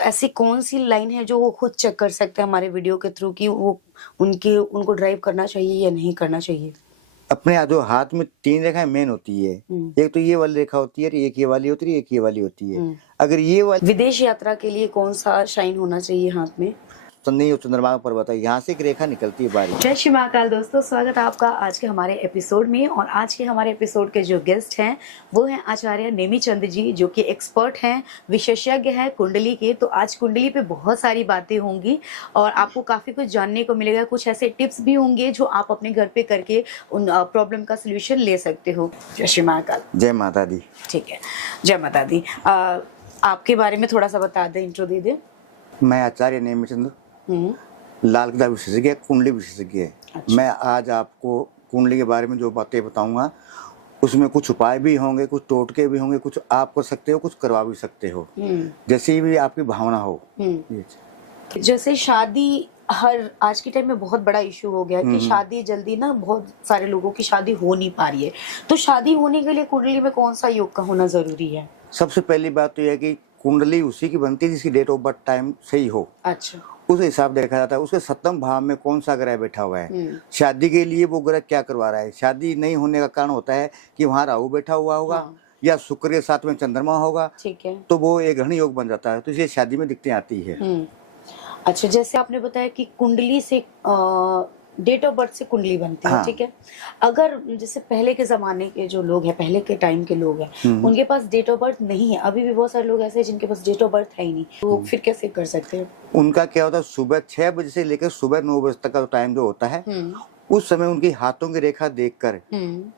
तो ऐसी कौन सी लाइन है जो वो खुद चेक कर सकते हैं हमारे वीडियो के थ्रू कि वो उनको ड्राइव करना चाहिए या नहीं करना चाहिए? अपने जो हाथ में 3 रेखाएं मेन होती है। एक तो ये वाली रेखा होती है, एक ये वाली होती है, एक ये वाली होती है। अगर ये वाली विदेश यात्रा के लिए कौन सा शाइन होना चाहिए हाथ में? नहीं, चंद्रमा पर्वत है, यहाँ से एक रेखा निकलती है बारीक। जय श्री महाकाल दोस्तों, स्वागत है आपका आज के हमारे एपिसोड में। और आज के हमारे एपिसोड के जो गेस्ट हैं वो हैं आचार्य नेमिचंद जी, जो कि एक्सपर्ट हैं, विशेषज्ञ हैं कुंडली के। तो आज कुंडली पे बहुत सारी बातें होंगी और आपको काफी कुछ जानने को मिलेगा। कुछ ऐसे टिप्स भी होंगे जो आप अपने घर पे करके उन प्रॉब्लम का सोल्यूशन ले सकते हो। जय श्री महाकाल। जय माता दी। ठीक है, जय माता दी। आपके बारे में थोड़ा सा बता दें, इंट्रो दे दें। मैं आचार्य नेमिचंद लाल किताब विशेषज्ञ, कुंडली विशेषज्ञ। अच्छा। मैं आज आपको कुंडली के बारे में जो बातें बताऊंगा उसमें कुछ उपाय भी होंगे, कुछ टोटके भी होंगे, कुछ आप कर सकते हो, कुछ करवा भी सकते हो, जैसी भी आपकी भावना हो। जैसे शादी हर आज के टाइम में बहुत बड़ा इशू हो गया कि शादी जल्दी ना, बहुत सारे लोगों की शादी हो नहीं पा रही है। तो शादी होने के लिए कुंडली में कौन सा योग का होना जरूरी है? सबसे पहली बात तो यह है कि कुंडली उसी की बनती है जिसकी डेट ऑफ बर्थ टाइम सही हो। अच्छा। उस हिसाब देखा जाता है उसके सप्तम भाव में कौन सा ग्रह बैठा हुआ है, शादी के लिए वो ग्रह क्या करवा रहा है। शादी नहीं होने का कारण होता है कि वहाँ राहु बैठा हुआ होगा, या शुक्र के साथ में चंद्रमा होगा। ठीक है। तो वो एक ग्रहण योग बन जाता है, तो इसलिए शादी में दिक्कतें आती है। अच्छा, जैसे आपने बताया कि कुंडली से डेट ऑफ बर्थ से कुंडली बनती है। ठीक है। अगर जैसे पहले के जमाने के जो लोग हैं, पहले के टाइम के लोग हैं, उनके पास डेट ऑफ बर्थ नहीं है, अभी भी बहुत सारे लोग ऐसे हैं जिनके पास डेट ऑफ बर्थ है ही नहीं, तो फिर कैसे कर सकते हैं? उनका क्या होता है, सुबह 6 बजे से लेकर सुबह 9 बजे तक का टाइम जो होता है, उस समय उनकी हाथों की रेखा देखकर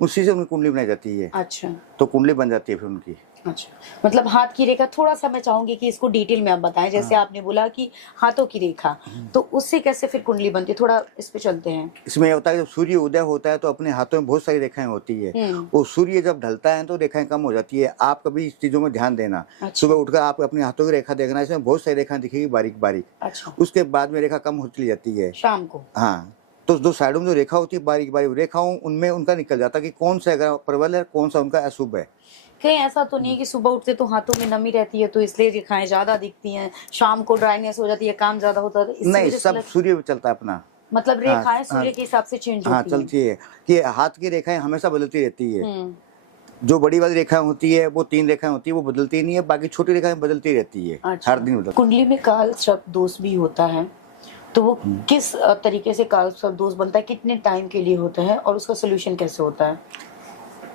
उसी से उनकी कुंडली बनाई जाती है। अच्छा। तो कुंडली बन जाती है फिर उनकी। अच्छा, मतलब हाथ की रेखा थोड़ा सा मैं चाहूंगी कि इसको डिटेल में आप बताएं। जैसे आपने बोला कि हाथों की रेखा, तो उससे कैसे फिर कुंडली बनती है, थोड़ा इस पे चलते हैं। इसमें यह होता है जब सूर्य उदय होता है तो अपने हाथों में बहुत सारी रेखाएं होती है, और सूर्य जब ढलता है तो रेखाएं कम हो जाती है। आप कभी इस चीजों में ध्यान देना। अच्छा। सुबह उठकर आप अपने हाथों की रेखा देखना, इसमें बहुत सारी रेखाएं दिखेगी बारीक बारीक। अच्छा। उसके बाद में रेखा कम होती जाती है शाम को। हाँ, तो दो साइडों में जो रेखा होती है बारीक बारीक रेखाओं, उनमें उनका निकल जाता है कि कौन सा ग्रह प्रबल है, कौन सा उनका अशुभ है। कहीं ऐसा तो नहीं है कि सुबह उठते तो हाथों में नमी रहती है तो इसलिए रेखाएं ज्यादा दिखती हैं, शाम को ड्राइनेस हो जाती है, काम ज्यादा होता है? नहीं, सब सूर्य पे चलता है अपना, मतलब रेखाएं सूर्य के हिसाब से चेंज होती हैं। चलती है कि हाथ की रेखाएं हमेशा बदलती रहती है। जो बड़ी वाली रेखाएं होती है वो 3 रेखाएं होती है, वो बदलती नहीं है, बाकी छोटी रेखाएं बदलती रहती है। अच्छा। हर दिन बदलती। कुंडली में काल सर्प दोष भी होता है, तो वो किस तरीके से काल सर्प दोष बनता है, कितने टाइम के लिए होता है और उसका सोल्यूशन कैसे होता है?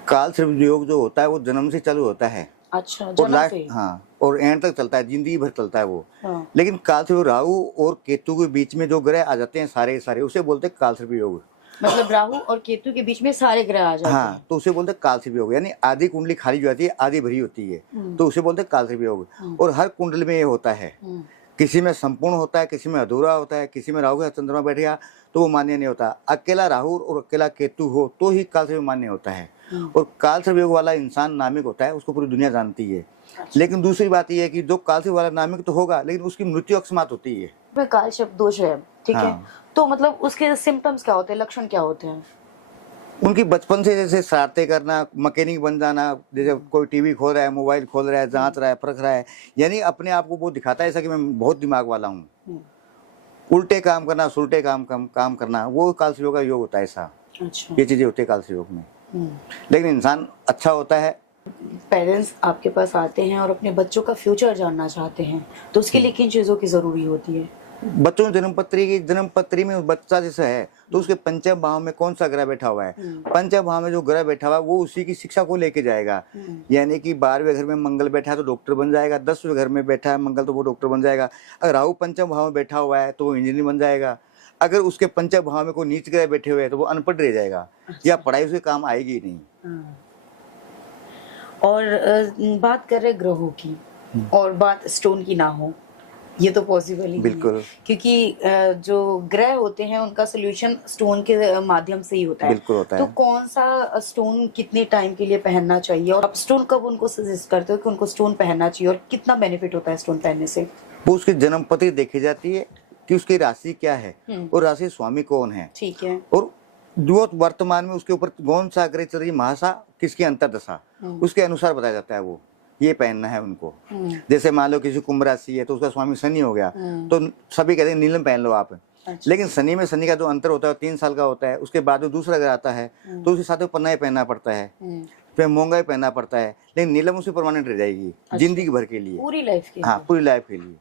काल सर्प योग जो होता है वो जन्म से चालू होता है। अच्छा, जन्म से? हाँ, और एंड तक चलता है, जिंदगी भर चलता है वो। हाँ। लेकिन काल सर्प राहु और केतु के बीच में जो ग्रह आ जाते हैं सारे सारे, उसे बोलते हैं काल सर्प योग। मतलब राहु और केतु के बीच में सारे ग्रह आ जाते हैं। हाँ, तो उसे बोलते हैं काल सर्प योग, यानी आधी कुंडली खाली जो आती है आधी भरी होती है, तो उसे बोलते हैं काल सर्प योग। और हर कुंडली में ये होता है, किसी में संपूर्ण होता है, किसी में अधूरा होता है, किसी में राहु का चंद्रमा बैठ गया तो वो मान्य नहीं होता। अकेला राहु और अकेला केतु हो तो ही काल सर्प मान्य होता है। और काल सर्प योग वाला इंसान नामिक होता है, उसको पूरी दुनिया जानती है। अच्छा। लेकिन दूसरी बात यह है कि जो काल सर्प वाला नामिक तो होगा, लेकिन उसकी मृत्यु अकस्मात होती है। काल सर्प दोष है, ठीक है। तो मतलब उसके सिम्टम्स क्या होते हैं, लक्षण क्या होते हैं? उनकी बचपन से जैसे शरारतें करना, मैकेनिक बन जाना, जैसे कोई टीवी खोल रहा है, मोबाइल खोल रहा है, जांच रहा है, परख रहा है, यानी अपने आप को वो दिखाता है ऐसा कि मैं बहुत दिमाग वाला हूँ। उल्टे काम करना, सुलटे काम करना, वो काल सर्प योग का योग होता है ऐसा। अच्छा। ये चीजें होती है काल सर्प योग में। लेकिन इंसान अच्छा होता है। पेरेंट्स आपके पास आते हैं और अपने बच्चों का फ्यूचर जानना चाहते हैं, तो उसके लिए किन चीजों की जरूरी होती है? बच्चों की जन्मपत्री में बच्चा जैसे है तो उसके पंचम भाव में कौन सा ग्रह बैठा हुआ है, पंचम भाव में जो ग्रह बैठा हुआ है वो उसी की शिक्षा को लेके जाएगा। यानी कि 12वें घर में मंगल बैठा है तो डॉक्टर बन जाएगा, 10वें घर में बैठा है मंगल तो वो डॉक्टर बन जाएगा। अगर राहु पंचम भाव में बैठा हुआ है तो वो इंजीनियर बन जाएगा। अगर उसके पंचम भाव में कोई नीच ग्रह बैठे हुए हैं तो वो अनपढ़ रह जाएगा। या पढ़ाई उसके काम आएगी नहीं। और बात कर रहे ग्रहों की और बात स्टोन की ना हो, ये तो पॉसिबल ही नहीं है, क्योंकि जो ग्रह होते हैं उनका सोल्यूशन स्टोन के माध्यम से ही होता है। बिल्कुल होता है। तो कौन सा स्टोन कितने टाइम के लिए पहनना चाहिए और आप स्टोन कब उनको सजेस्ट करते हो कि उनको स्टोन पहनना चाहिए और कितना बेनिफिट होता है स्टोन पहनने से? वो उसकी जन्मपत्री देखी जाती है कि उसकी राशि क्या है और राशि स्वामी कौन है। ठीक है। और जो वर्तमान में उसके ऊपर कौन सा ग्रह चल रही, महासा किसकी अंतरदशा, उसके अनुसार बताया जाता है वो। ये पहनना है उनको। जैसे मान लो किसी कुंभ राशि है तो उसका स्वामी शनि हो गया, तो सभी कहते हैं नीलम पहन लो आप। अच्छा। लेकिन शनि में शनि का जो अंतर होता है 3 साल का होता है, उसके बाद जो दूसरा ग्रह आता है तो उसके साथ में पन्ना ही पहनना पड़ता है, फिर मूंगा ही पहनना पड़ता है, लेकिन नीलम उसमें परमानेंट रह जाएगी। अच्छा। जिंदगी भर के लिए, पूरी लाइफ के हाँ, पूरी लाइफ के लिए,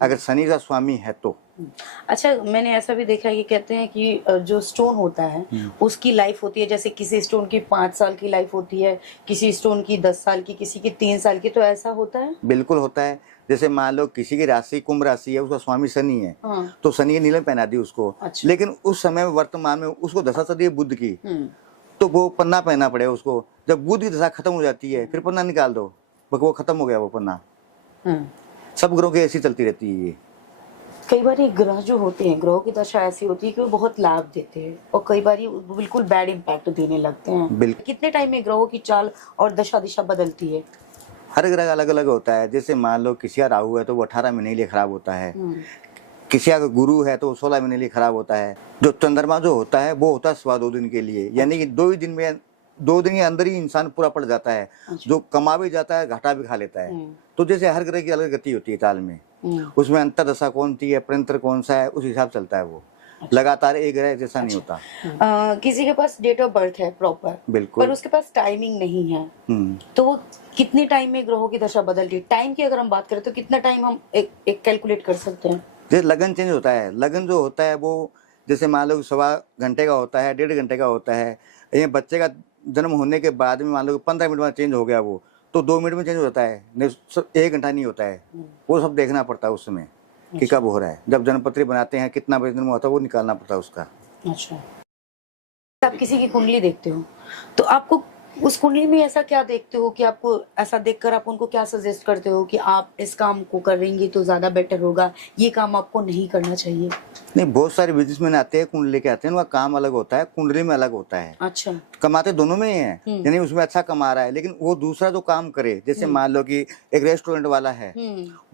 अगर शनि का स्वामी है तो। अच्छा, मैंने ऐसा भी देखा है कि कहते हैं कि जो स्टोन होता है उसकी लाइफ होती है, जैसे किसी स्टोन की 5 साल की लाइफ होती है, किसी स्टोन की 10 साल की, किसी की 3 साल की, तो ऐसा होता है? बिल्कुल होता है। जैसे मान लो किसी की राशि कुंभ राशि है, उसका स्वामी शनि है, हाँ। तो शनि की नीलम पहना दी उसको। अच्छा। लेकिन उस समय वर्तमान में उसको दशा चल रही है बुध की, तो वो पन्ना पहनना पड़ेगा उसको। जब बुध की दशा खत्म हो जाती है फिर पन्ना निकाल दो, वो खत्म हो गया वो पन्ना। सब ग्रहों की ऐसी चलती रहती है ये। कई बार ये ग्रह जो होते हैं, ग्रहों की दशा ऐसी होती है कि वो बहुत लाभ देते हैं और कई बार ये बिल्कुल बैड इम्पैक्ट देने लगते हैं। कितने टाइम में ग्रहों की चाल और दशा दिशा बदलती है? हर ग्रह अलग अलग होता है। जैसे मान लो किसी का राहु है तो वो 18 महीने के लिए खराब होता है, किसी का गुरु है तो वो 16 महीने के लिए खराब होता है। जो चंद्रमा जो होता है वो होता है 2.25 दिन के लिए, यानी कि 2 ही दिन में, 2 दिन के अंदर ही इंसान पूरा पड़ जाता है। जो कमा भी जाता है घाटा भी खा लेता है। तो जैसे हर ग्रह की अलग गति होती है चाल में, उसमें अंतर दशा कौन सी है, प्रंतर कौन सा है, उस हिसाब से चलता है वो। लगातार एक ग्रह जैसा नहीं होता। किसी के पास डेट ऑफ बर्थ है प्रॉपर, बिल्कुल, पर उसके पास टाइमिंग नहीं है, तो वो कितने टाइम में ग्रहों की दशा बदलती है? टाइम की अगर हम बात करें तो कितना टाइम हम एक कैलकुलेट कर सकते हैं? जैसे लगन चेंज होता है, लगन जो होता है वो जैसे मान लो 1.25 घंटे का होता है, 1.5 घंटे का होता है। ये बच्चे का जन्म होने के बाद में मान लो 15 मिनट में चेंज हो गया वो, तो 2 मिनट में चेंज हो जाता है, नहीं 1 घंटा नहीं होता है। वो सब देखना पड़ता है उस समय कि कब हो रहा है। जब जन्मपत्री बनाते हैं कितना बजे जन्म होता है वो निकालना पड़ता है उसका। अच्छा, आप किसी की कुंडली देखते हो तो आपको उस कुंडली में ऐसा क्या देखते हो कि आपको ऐसा देखकर आप उनको क्या सजेस्ट करते हो कि आप इस काम को करेंगे तो ज्यादा बेटर होगा, ये काम आपको नहीं करना चाहिए? नहीं, बहुत सारे बिजनेसमैन आते हैं कुंडली लेके आते हैं, उनका काम अलग होता है, कुंडली में अलग होता है। अच्छा। कमाते दोनों में ही है, यानी उसमें अच्छा कमा रहा है, लेकिन वो दूसरा जो काम करे, जैसे मान लो कि एक रेस्टोरेंट वाला है,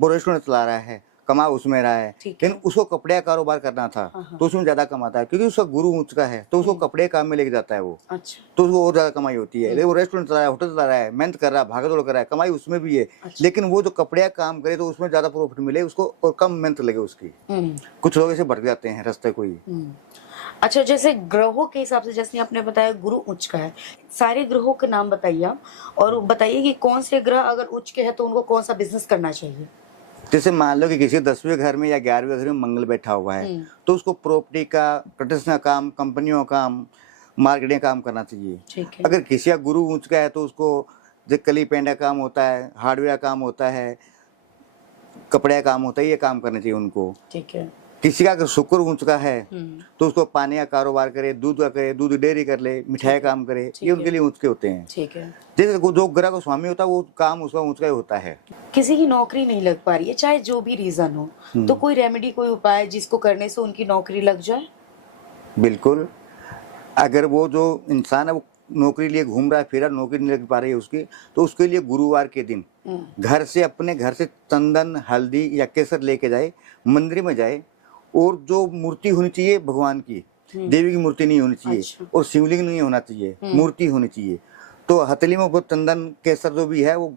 वो रेस्टोरेंट चला रहा है, कमा उसमें रहा है, लेकिन उसको कपड़े का कारोबार करना था तो उसमें ज्यादा कमाता है, क्योंकि उसका गुरु ऊंच का है तो उसको कपड़े काम में लेके जाता है वो। अच्छा। तो उसको और ज्यादा कमाई होती है। लेकिन वो रेस्टोरेंट चला रहा है, होटल चला रहा है, मेहनत कर रहा है, भागदौड़ कर रहा है, कमाई उसमें भी है। लेकिन वो जो कपड़े का काम करे तो उसमें ज्यादा प्रॉफिट मिले उसको और कम मेहनत लगे उसकी। कुछ लोग ऐसे भटक जाते हैं रास्ते को ही। अच्छा, जैसे ग्रहों के हिसाब से, जैसे आपने बताया गुरु उच्च का है, सारे ग्रहों के नाम बताइए आप और बताइए कि कौन से ग्रह अगर उच्च के हैं तो उनको कौन सा बिजनेस करना चाहिए? जैसे मान लो कि किसी 10वें घर में या 11वें घर में मंगल बैठा हुआ है तो उसको प्रॉपर्टी का, प्रतिष्ठान का काम, कंपनियों का काम, मार्केटिंग काम करना चाहिए। अगर किसी का गुरु ऊंच का है तो उसको जो कली पेंट का काम होता है, हार्डवेयर का काम होता है, कपड़े का काम होता है, ये काम करना चाहिए उनको। ठीक है। किसी का अगर शुक्र ऊंच का है तो उसको पानी का कारोबार करे, दूध का करे, दूध डेयरी कर ले, मिठाई काम करे, ये उनके लिए ऊंच के होते हैं। ठीक है। जैसे जो ग्रह का स्वामी होता है वो काम उसका ऊंच का ही होता है। किसी की नौकरी नहीं लग पा रही है, चाहे जो भी रीजन हो, तो कोई रेमेडी, कोई उपाय जिसको करने से उनकी नौकरी लग जाए? बिल्कुल, अगर वो जो इंसान है वो नौकरी लिए घूम रहा है, फिर नौकरी नहीं लग पा रही है उसकी, तो उसके लिए गुरुवार के दिन घर से, अपने घर से चंदन, हल्दी या केसर लेके जाए, मंदिर में जाए, और जो मूर्ति होनी चाहिए भगवान की, देवी की मूर्ति नहीं होनी चाहिए। अच्छा। और शिवलिंग नहीं होना चाहिए, मूर्ति होनी चाहिए। तो हथेली में वो चंदन केसर जो भी है वो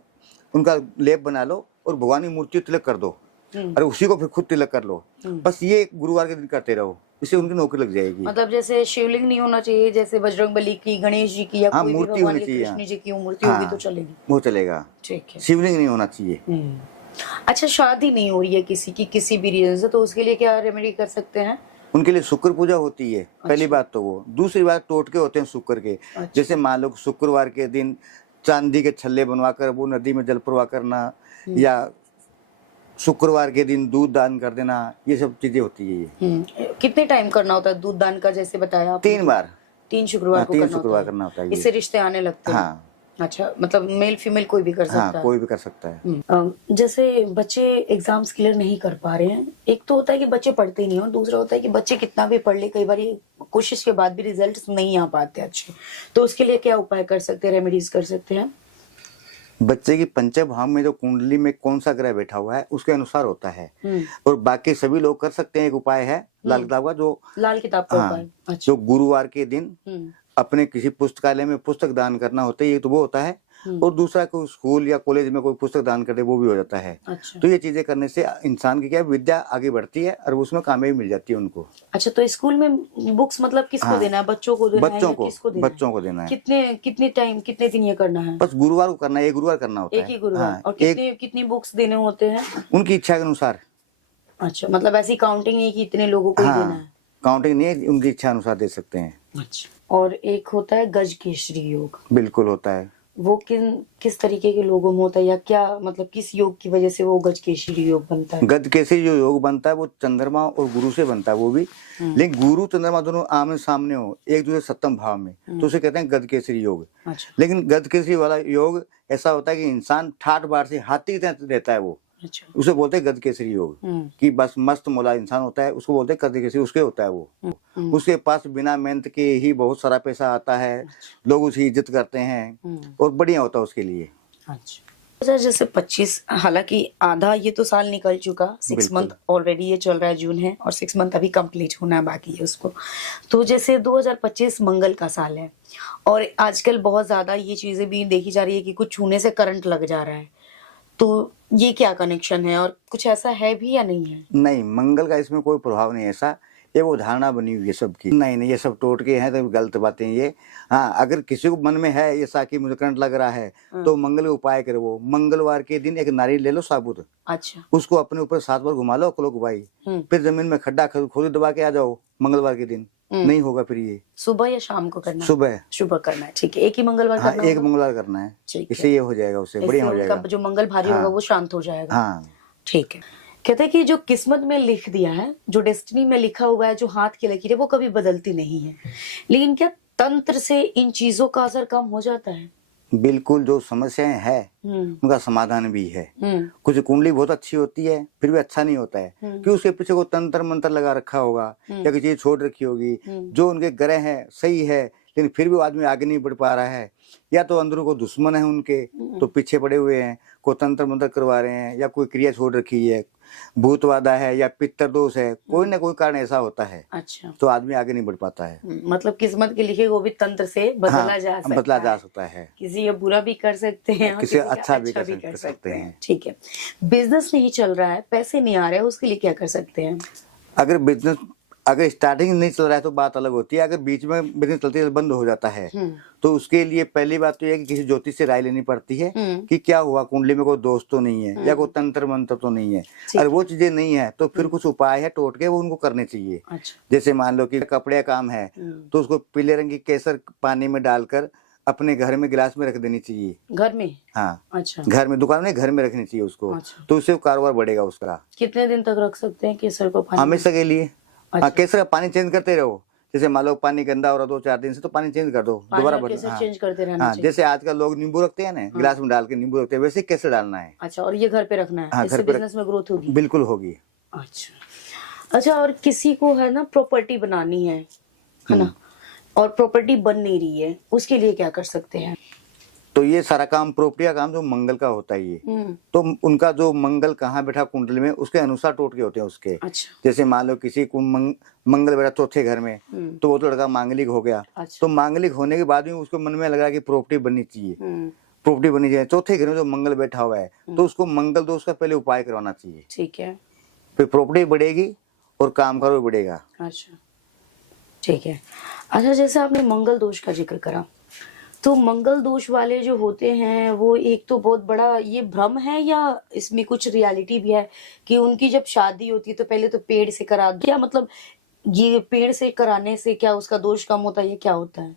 उनका लेप बना लो और भगवान की मूर्ति तिलक कर दो और उसी को फिर खुद तिलक कर लो। बस ये गुरुवार के दिन करते रहो, इससे उनकी नौकरी लग जाएगी। मतलब जैसे शिवलिंग नहीं होना चाहिए, जैसे बजरंगबली की, गणेश जी की, या कोई मूर्ति होनी चाहिए, कृष्ण जी की मूर्ति होगी तो चलेगी, वो चलेगा। ठीक है, शिवलिंग नहीं होना चाहिए। अच्छा, शादी नहीं हो रही है किसी की, किसी भी रीजन से, तो उसके लिए क्या रेमेडी कर सकते हैं? उनके लिए शुक्र पूजा होती है। अच्छा। पहली बात तो वो, दूसरी बात टोटके होते हैं शुक्र के। अच्छा। जैसे मान लो शुक्रवार के दिन चांदी के छल्ले बनवाकर वो नदी में जल प्रवाह करना, या शुक्रवार के दिन दूध दान कर देना, ये सब चीजें होती है। ये कितने टाइम करना होता है दूध दान का, जैसे बताया? 3 बार, 3 शुक्रवार को करना होता है। इससे रिश्ते आने लगते हैं। हाँ। अच्छा, मतलब मेल फीमेल कोई भी कर सकता है? कोई भी कर सकता है। जैसे बच्चे एग्जाम्स क्लियर नहीं कर पा रहे हैं, एक तो होता है कि बच्चे पढ़ते नहीं हो, दूसरा होता है कि बच्चे कितना भी पढ़ ले, कई बार कोशिश के बाद भी रिजल्ट नहीं आ पाते अच्छे, तो उसके लिए क्या उपाय कर सकते हैं, रेमेडीज कर सकते हैं? बच्चे की पंचम भाव में जो कुंडली में कौन सा ग्रह बैठा हुआ है उसके अनुसार होता है। और बाकी सभी लोग कर सकते हैं। एक उपाय है लाल किताब का, जो लाल किताब का उपाय। अच्छा। जो गुरुवार के दिन अपने किसी पुस्तकालय में पुस्तक दान करना होता है, ये तो वो होता है। और दूसरा कोई स्कूल या कॉलेज में कोई पुस्तक दान कर दे, वो भी हो जाता है। अच्छा। तो ये चीजें करने से इंसान की क्या है, विद्या आगे बढ़ती है और उसमें कामयाबी मिल जाती है उनको। अच्छा, तो स्कूल में बुक्स मतलब किसको हाँ, देना है? बच्चों को देना है बच्चों या को, किसको देना बच्चों को देना है। कितने टाइम, कितने दिन ये करना है? बस गुरुवार को करना है, एक गुरुवार करना होता एक है। ही गुरुवार। हाँ, और कितनी बुक्स देने होते हैं? उनकी इच्छा के अनुसार। अच्छा, मतलब ऐसी काउंटिंग नहीं कि इतने लोगों को ही देना है? काउंटिंग नहीं है, उनकी इच्छा अनुसार दे सकते हैं। अच्छा। और एक होता है गज केसरी योग। बिल्कुल होता है। वो किस तरीके के लोगों में होता है, या क्या मतलब किस योग की वजह से वो गज केसरी योग बनता है? गज केसरी जो योग बनता है वो चंद्रमा और गुरु से बनता है, वो भी। लेकिन गुरु चंद्रमा दोनों आमने सामने हो, एक दूसरे सप्तम भाव में, तो उसे कहते हैं गज केसरी योग। अच्छा। लेकिन गज केसरी वाला योग ऐसा होता है कि इंसान ठाठ बाढ़ से हाथी की तरह रहता है वो। अच्छा। उसे बोलते हैं गज केसरी योग। कि बस मस्त मौला इंसान होता है, उसको बोलते हैं गज केसरी, उसके होता है वो। उसके पास बिना मेहनत के ही बहुत सारा पैसा आता है, लोग उसकी इज्जत करते हैं और बढ़िया होता है उसके लिए। अच्छा, जैसे 25, हालांकि आधा ये तो साल निकल चुका, 6 मंथ ऑलरेडी ये चल रहा है, जून है, और 6 मंथ अभी कंप्लीट होना बाकी है उसको। तो जैसे 2025 मंगल का साल है, और आजकल बहुत ज्यादा ये चीजें भी देखी जा रही है कि कुछ छूने से करंट लग जा रहा है, तो ये क्या कनेक्शन है और कुछ ऐसा है भी या नहीं है? नहीं, मंगल का इसमें कोई प्रभाव नहीं है ऐसा, ये वो धारणा बनी हुई है सबकी। नहीं, ये सब टोटके हैं, तो गलत बातें ये। हाँ, अगर किसी को मन में है ऐसा कि मुझे करंट लग रहा है, तो मंगल का उपाय करे। वो मंगलवार के दिन एक नारियल ले लो साबुत, अच्छा, उसको अपने ऊपर 7 बार घुमा लो क्लॉकवाइज, फिर जमीन में खड्डा खोद दबा के आ जाओ मंगलवार के दिन। नहीं होगा फिर ये। सुबह या शाम को करना है? सुबह करना है, ठीक है। एक ही मंगलवार हाँ, करना एक होगा? मंगलवार करना है, ठीक है। इससे ये हो जाएगा, उससे बढ़िया हो जाएगा। जो मंगल भारी होगा वो शांत हो जाएगा। हाँ, ठीक है। कहते हैं कि जो किस्मत में लिख दिया है, जो डेस्टिनी में लिखा हुआ है, जो हाथ की लकीर है, वो कभी बदलती नहीं है। लेकिन क्या तंत्र से इन चीजों का असर कम हो जाता है? बिल्कुल। जो समस्याएं है उनका समाधान भी है। कुछ कुंडली बहुत अच्छी होती है, फिर भी अच्छा नहीं होता है, कि उसके पीछे को तंत्र मंत्र लगा रखा होगा या कोई चीज छोड़ रखी होगी। जो उनके ग्रह है सही है, लेकिन फिर भी वो आदमी आगे नहीं बढ़ पा रहा है, या तो अंदरों को दुश्मन है उनके, तो पीछे पड़े हुए हैं, कोई तंत्र मंत्र करवा रहे हैं, या कोई क्रिया छोड़ रखी है, भूतवादा है या पितर दोष है, कोई ना कोई कारण ऐसा होता है। अच्छा, तो आदमी आगे नहीं बढ़ पाता है। मतलब किस्मत के लिखे वो भी तंत्र से बदला जा सकता है। किसी का बुरा भी कर सकते हैं और किसी का अच्छा भी कर सकते हैं। ठीक है। बिजनेस नहीं चल रहा है, पैसे नहीं आ रहे, उसके लिए क्या कर सकते हैं? अगर स्टार्टिंग नहीं चल रहा है तो बात अलग होती है। अगर बीच में बिजनेस चलते बंद हो जाता है, तो उसके लिए पहली बात तो यह है कि किसी ज्योतिष से राय लेनी पड़ती है कि क्या हुआ, कुंडली में कोई दोष तो नहीं है या कोई तंत्र मंत्र तो नहीं है। अगर वो चीजें नहीं है तो फिर कुछ उपाय है टोटके, वो उनको करने चाहिए। अच्छा। जैसे मान लो कि कपड़े का काम है, तो उसको पीले रंग की केसर पानी में डालकर अपने घर में गिलास में रख देनी चाहिए। घर में? हाँ। अच्छा। घर में, दुकान में, घर में रखनी चाहिए उसको। अच्छा। तो उससे कारोबार बढ़ेगा उसका। कितने दिन तक रख सकते हैं केसर को पानी? हमेशा के लिए। अच्छा। केसर का पानी चेंज करते रहो। जैसे मान लो पानी गंदा हो रहा 2-4 दिन से, तो पानी चेंज कर दो, दोबारा भर। चेंज करते रहना चाहिए। जैसे आजकल लोग नींबू रखते हैं ना, गिलास में डाल के नींबू रखते हैं, वैसे केसर डालना है। अच्छा, और ये घर पे रखना है? इससे बिजनेस में ग्रोथ होगी? बिल्कुल होगी। अच्छा, और किसी को है ना प्रॉपर्टी बनानी है ना, और प्रॉपर्टी बन नहीं रही है, उसके लिए क्या कर सकते हैं? तो ये सारा काम, प्रॉपर्टी का काम जो मंगल का होता है ये, तो उनका जो मंगल कहाँ बैठा कुंडली में, उसके अनुसार टोटके होते हैं उसके। अच्छा। जैसे मान लो किसी को मंगल बैठा चौथे घर में, तो वो तो लड़का मांगलिक हो गया। अच्छा। तो मांगलिक होने के बाद भी उसको मन में लगा कि प्रॉपर्टी बननी चाहिए, प्रॉपर्टी बननी चाहिए। चौथे घर में जो मंगल बैठा हुआ है, तो उसको मंगल दोष का पहले उपाय करवाना चाहिए। ठीक है। फिर प्रॉपर्टी बढ़ेगी और काम करो बढ़ेगा। अच्छा, ठीक है। अच्छा, जैसे आपने मंगल दोष का जिक्र करा, तो मंगल दोष वाले जो होते हैं वो एक तो बहुत बड़ा ये भ्रम है, या इसमें कुछ रियलिटी भी है कि उनकी जब शादी होती है तो पहले तो पेड़ से करा, क्या मतलब ये पेड़ से कराने से क्या उसका दोष कम होता है, ये क्या होता है?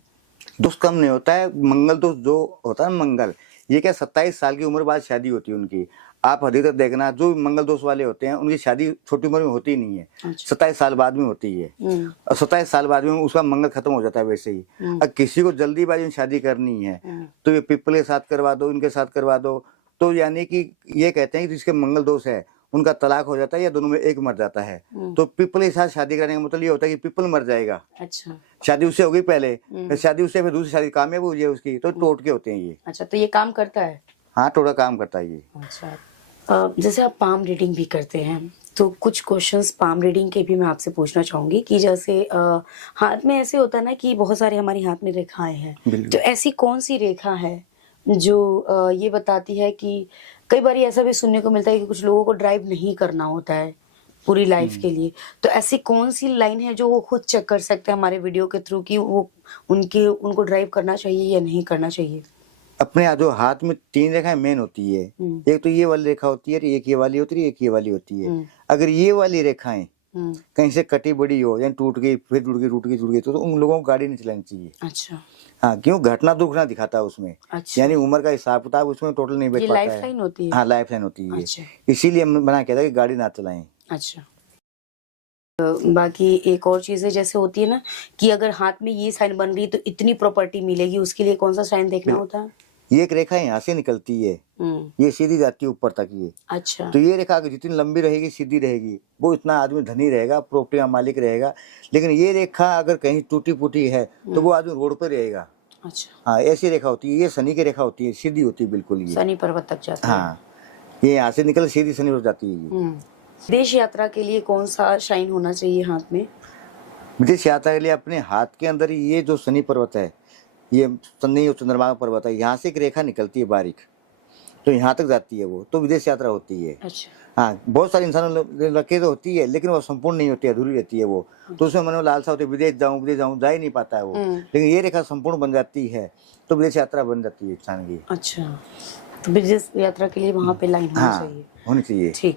दोष कम नहीं होता है। मंगल दोष जो होता है मंगल, ये क्या 27 साल की उम्र बाद शादी होती है उनकी। आप अधिकतर देखना जो मंगल दोष वाले होते हैं उनकी शादी छोटी उम्र में होती ही नहीं है। अच्छा। 27 साल बाद में होती है, और 27 साल बाद में उसका मंगल खत्म हो जाता है वैसे ही। अब किसी को जल्दीबाजी में शादी करनी है तो ये पीपल के साथ करवा दो, इनके साथ करवा दो, तो यानी कि ये कहते हैं कि जिसके मंगल दोष है उनका तलाक हो जाता है या दोनों में एक मर जाता है। तो पीपल के साथ शादी करने का मतलब ये होता है कि पीपल मर जाएगा। अच्छा। शादी उससे हो गई पहले, फिर शादी उससे, फिर दूसरी शादी कामयाब हुई है उसकी, तो टोटके होते हैं ये। अच्छा, तो ये काम करता है? हाँ, टोटका काम करता है ये। अच्छा। जैसे आप पाम रीडिंग भी करते हैं, तो कुछ क्वेश्चंस पाम रीडिंग के भी मैं आपसे पूछना चाहूंगी कि जैसे हाथ में ऐसे होता है ना कि बहुत सारे हमारे हाथ में रेखाएं हैं, तो ऐसी कौन सी रेखा है जो ये बताती है कि कई बार ऐसा भी सुनने को मिलता है कि कुछ लोगों को ड्राइव नहीं करना होता है पूरी लाइफ के लिए, तो ऐसी कौन सी लाइन है जो वो खुद चेक कर सकते हैं हमारे वीडियो के थ्रू कि वो उनको ड्राइव करना चाहिए या नहीं करना चाहिए? अपने जो हाथ में 3 रेखाएं मेन होती है, एक तो ये वाली रेखा होती है, एक ये वाली होती है, एक ये वाली होती है। अगर ये वाली रेखाएं कहीं से कटी बड़ी हो या टूट गई, फिर टूट गई तो उन लोगों को गाड़ी नहीं चलानी चाहिए। अच्छा। हाँ, क्यों? घटना दुर्घटना दिखाता है उसमें। अच्छा। यानी उम्र का हिसाब किताब उसमें टोटल नहीं बैठ ये पाता लाइफ है। लाइन होती है? हाँ, लाइफ लाइन होती है। अच्छा। इसीलिए हमने मना किया था कि गाड़ी ना चलाएं। अच्छा। बाकी एक और चीजें जैसे होती है ना कि अगर हाथ में ये साइन बन रही है तो इतनी प्रॉपर्टी मिलेगी, उसके लिए कौन सा साइन देखना होता है? ये एक रेखा यहाँ से निकलती है, ये सीधी जाती है ऊपर तक ये। अच्छा। तो ये रेखा जितनी लंबी रहेगी, सीधी रहेगी, वो इतना आदमी धनी रहेगा, प्रॉपर्टी का मालिक रहेगा। लेकिन ये रेखा अगर कहीं टूटी फूटी है तो वो आदमी रोड पर रहेगा। अच्छा। हाँ, ऐसी रेखा होती है। ये शनि की रेखा होती है, सीधी होती है बिल्कुल ये। शनि पर्वत तक जाती है। हाँ, ये यहाँ से निकल सीधी शनि हो जाती है ये। विदेश यात्रा के लिए कौन सा शाइन होना चाहिए हाथ में? विदेश यात्रा के लिए अपने हाथ के अंदर ये जो शनि पर्वत है, ये शनि और चंद्रमा का पर्वत है, यहाँ से एक रेखा निकलती है बारीक, तो यहाँ तक जाती है वो, तो विदेश यात्रा होती है। अच्छा। हाँ, बहुत सारे इंसानों लगे तो होती है, लेकिन वो संपूर्ण नहीं होती है, अधूरी रहती है वो। तो उसमें मन में लालसा होती है, विदेश जाऊँ, जा ही नहीं पाता है वो। लेकिन ये रेखा संपूर्ण बन जाती है तो विदेश यात्रा बन जाती है इंसान की। अच्छा, तो विदेश यात्रा के लिए वहाँ पे लाइन होनी चाहिए। होनी चाहिए। ठीक।